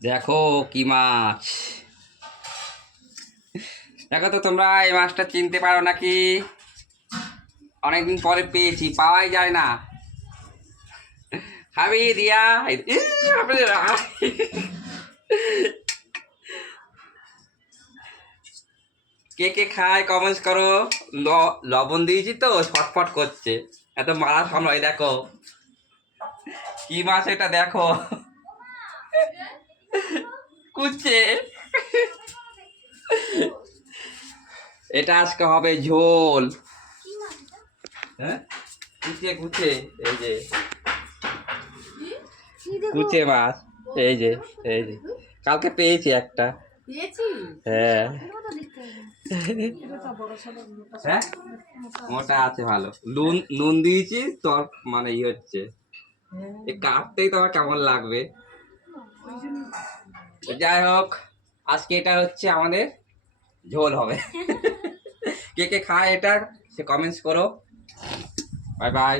দেখো কি মাছ। দেখো তো তোমরা এই মাছটা চিনতে পারো নাকি? অনেকদিন পরে পেয়েছি, পাওয়াই যায় না। খাবি দিয়া? কে কে খায় কমেন্টস করো। লবণ দিয়েছি তো ছটফট করছে, এত মারা সামলাই। দেখো কি মাছ এটা, দেখো কুচ্ছে। এটা আজকে হবে ঝোল। হ্যাঁ, কুচে কুচে, এই যে কুচে মাছ। এই যে, এই যে কালকে পেয়েছি একটা। হ্যাঁ হ্যাঁ, মোটা আছে ভালো। নুন নুন দিয়েছি তোর, মানে ই হচ্ছে কাটতেই তোমার কেমন লাগবে। যাই হোক, আজকে এটা হচ্ছে আমাদের ঝোল হবে। কে কে খায় এটা সে কমেন্টস করো। Bye bye.